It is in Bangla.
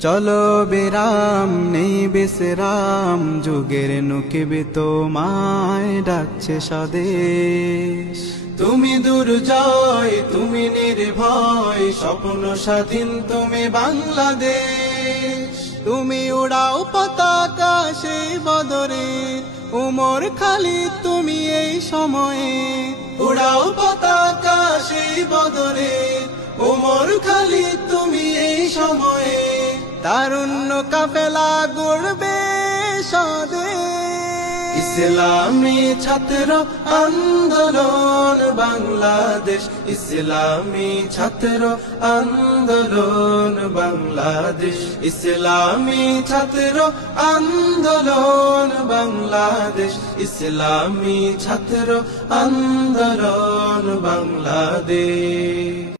চলো বিরাম নেই বিশ্রাম, যুগের নকিবে তোমায় ডাকছে স্বদেশ। তুমি দুর্জয়, তুমি নির্ভয়, স্বপ্ন স্বাধীন তুমি বাংলাদেশ। তুমি উড়াও পতাকা সেই বদরে, উমর খালিদ তুমি এই সময়ে। উড়াও পতাকা সেই বদরে, উমর খালিদ তুমি এই সময়ে। তারুণ্য কাফেলা গড়বে স্বদেশ। ইসলামী ছাত্র আন্দোলন বাংলাদেশ, ইসলামী ছাত্র আন্দোলন বাংলাদেশ, ইসলামী ছাত্র আন্দোলন বাংলাদেশ, ইসলামী ছাত্র আন্দোলন বাংলাদেশ।